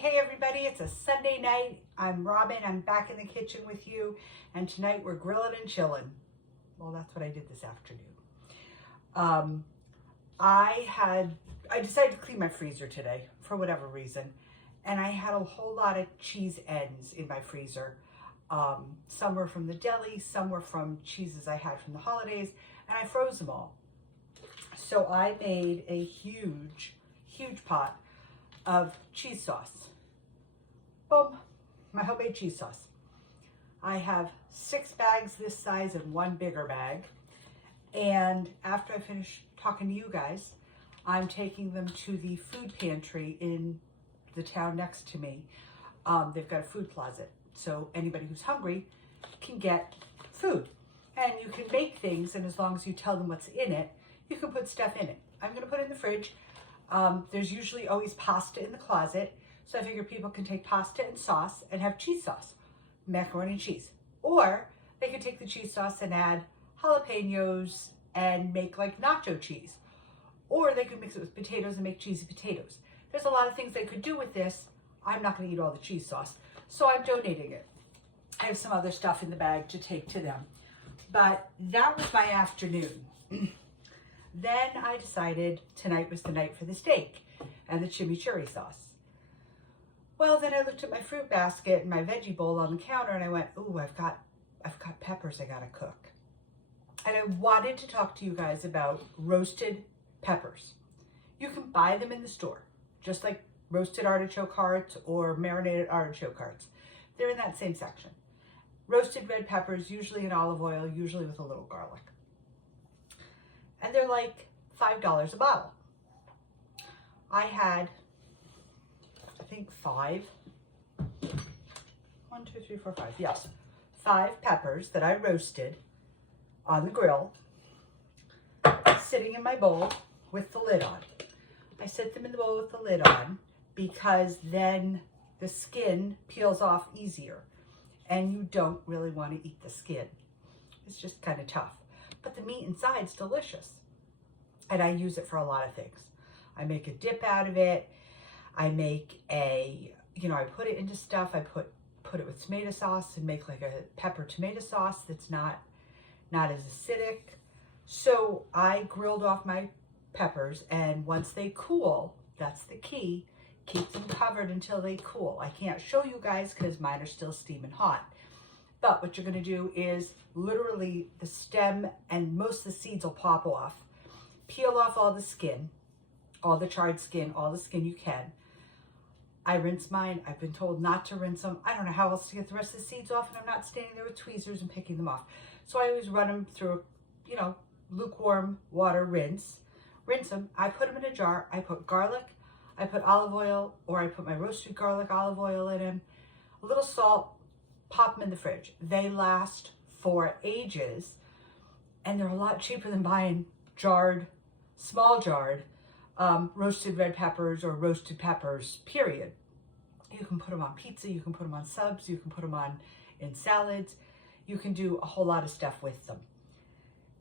Hey everybody, it's a Sunday night. I'm Robin, I'm back in the kitchen with you, and tonight we're grilling and chilling. Well, that's what I did this afternoon. I decided to clean my freezer today for whatever reason, and I had a whole lot of cheese ends in my freezer. Some were from the deli, some were from cheeses I had from the holidays, and I froze them all. So I made a huge pot of cheese sauce. Boom, my homemade cheese sauce. I have 6 bags this size and 1 bigger bag. And after I finish talking to you guys, I'm taking them to the food pantry in the town next to me. They've got a food closet, so anybody who's hungry can get food. And you can make things, and as long as you tell them what's in it, you can put stuff in it. I'm gonna put it in the fridge. There's usually always pasta in the closet, so I figure people can take pasta and sauce and have cheese sauce, macaroni and cheese. Or they could take the cheese sauce and add jalapenos and make like nacho cheese. Or they could mix it with potatoes and make cheesy potatoes. There's a lot of things they could do with this. I'm not gonna eat all the cheese sauce, so I'm donating it. I have some other stuff in the bag to take to them. But that was my afternoon. Then I decided tonight was the night for the steak and the chimichurri sauce. Well, then I looked at my fruit basket and my veggie bowl on the counter and I went, ooh, I've got peppers I gotta cook. And I wanted to talk to you guys about roasted peppers. You can buy them in the store, just like roasted artichoke hearts or marinated artichoke hearts. They're in that same section. Roasted red peppers, usually in olive oil, usually with a little garlic. And they're like $5 a bottle. I had, I think 5. 1, 2, 3, 4, 5. Yes, 5 peppers that I roasted on the grill, sitting in my bowl with the lid on. I set them in the bowl with the lid on because then the skin peels off easier, and you don't really want to eat the skin. It's just kind of tough. But the meat inside's delicious. And I use it for a lot of things. I make a dip out of it. I make I put it into stuff. I put it with tomato sauce and make like a pepper tomato sauce that's not as acidic. So I grilled off my peppers, and once they cool, that's the key, keep them covered until they cool. I can't show you guys because mine are still steaming hot. But what you're gonna do is literally the stem and most of the seeds will pop off. Peel off all the skin, all the charred skin, all the skin you can. I rinse mine. I've been told not to rinse them. I don't know how else to get the rest of the seeds off, and I'm not standing there with tweezers and picking them off. So I always run them through, lukewarm water, rinse them. I put them in a jar. I put garlic, I put olive oil, or I put my roasted garlic olive oil in them, a little salt, pop them in the fridge. They last for ages, and they're a lot cheaper than buying small jarred roasted red peppers or roasted peppers, period. You can put them on pizza, you can put them on subs, you can put them on in salads. You can do a whole lot of stuff with them.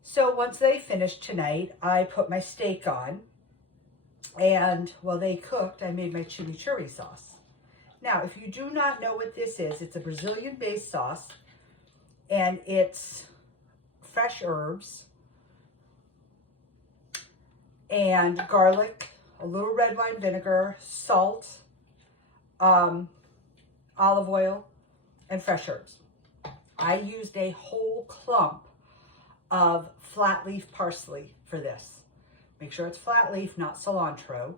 So once they finished tonight, I put my steak on, and while they cooked, I made my chimichurri sauce. Now, if you do not know what this is, it's a Brazilian-based sauce, and it's fresh herbs and garlic, a little red wine vinegar, salt, olive oil, and fresh herbs. I used a whole clump of flat leaf parsley for this. Make sure it's flat leaf, not cilantro.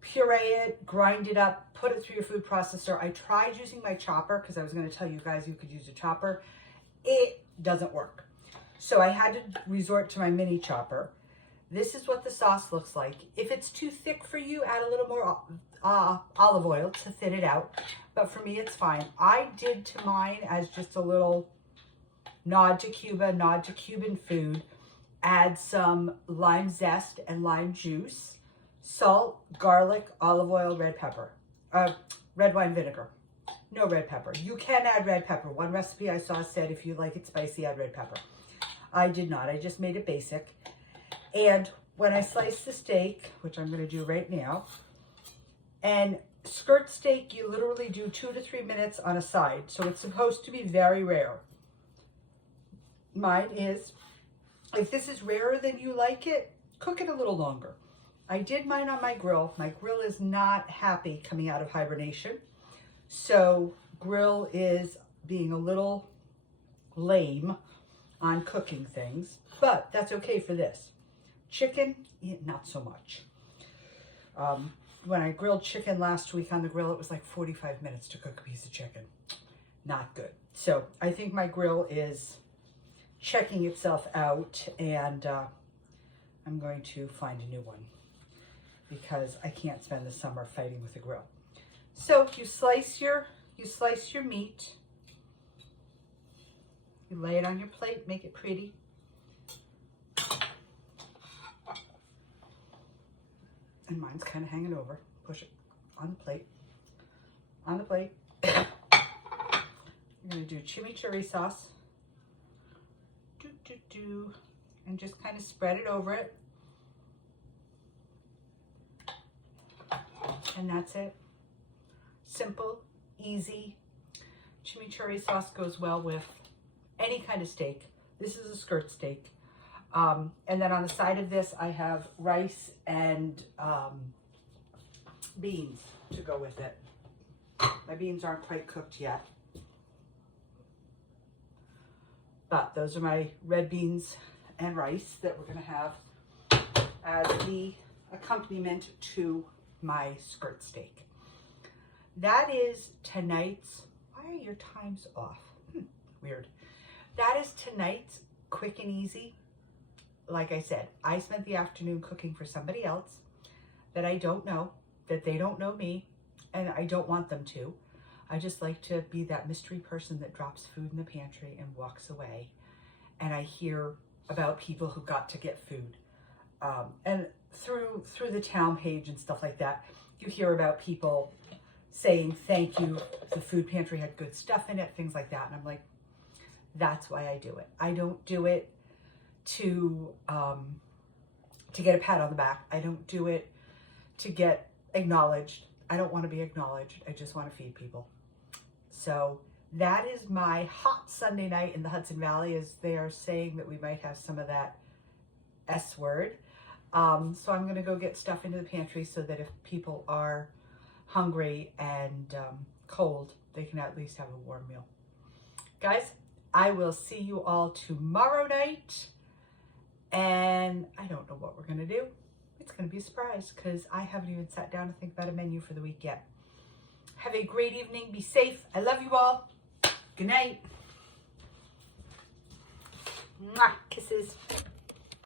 Puree it, grind it up, put it through your food processor. I tried using my chopper because I was going to tell you guys you could use a chopper. It doesn't work. So I had to resort to my mini chopper. This is what the sauce looks like. If it's too thick for you, add a little more olive oil to thin it out. But for me, it's fine. I did to mine as just a little nod to Cuba, nod to Cuban food. Add some lime zest and lime juice, salt, garlic, olive oil, red pepper, red wine vinegar. No red pepper. You can add red pepper. One recipe I saw said if you like it spicy, add red pepper. I did not. I just made it basic. And when I slice the steak, which I'm going to do right now, and skirt steak, you literally do 2 to 3 minutes on a side. So it's supposed to be very rare. Mine is, if this is rarer than you like it, cook it a little longer. I did mine on my grill. My grill is not happy coming out of hibernation. So grill is being a little lame on cooking things, but that's okay for this. Chicken, not so much. When I grilled chicken last week on the grill, it was like 45 minutes to cook a piece of chicken. Not good. So I think my grill is checking itself out, and I'm going to find a new one because I can't spend the summer fighting with the grill. So you slice your meat. You lay it on your plate, make it pretty. And mine's kind of hanging over. Push it on the plate. On the plate. You're going to do chimichurri sauce. And just kind of spread it over it. And that's it. Simple, easy. Chimichurri sauce goes well with any kind of steak. This is a skirt steak. And then on the side of this, I have rice and beans to go with it. My beans aren't quite cooked yet. But those are my red beans and rice that we're going to have as the accompaniment to my skirt steak. That is tonight's, why are your times off? Weird. That is tonight's quick and easy. Like I said, I spent the afternoon cooking for somebody else that I don't know, that they don't know me, and I don't want them to. I just like to be that mystery person that drops food in the pantry and walks away. And I hear about people who got to get food. And through the town page and stuff like that, you hear about people saying, thank you, the food pantry had good stuff in it, things like that. And I'm like, that's why I do it. I don't do it to get a pat on the back. I don't do it to get acknowledged. I don't want to be acknowledged. I just want to feed people. So that is my hot Sunday night in the Hudson Valley, as they are saying that we might have some of that S word. So I'm going to go get stuff into the pantry so that if people are hungry and cold, they can at least have a warm meal. Guys, I will see you all tomorrow night. And I don't know what we're going to do. It's going to be a surprise because I haven't even sat down to think about a menu for the week yet. Have a great evening. Be safe. I love you all. Good night. Mwah. Kisses.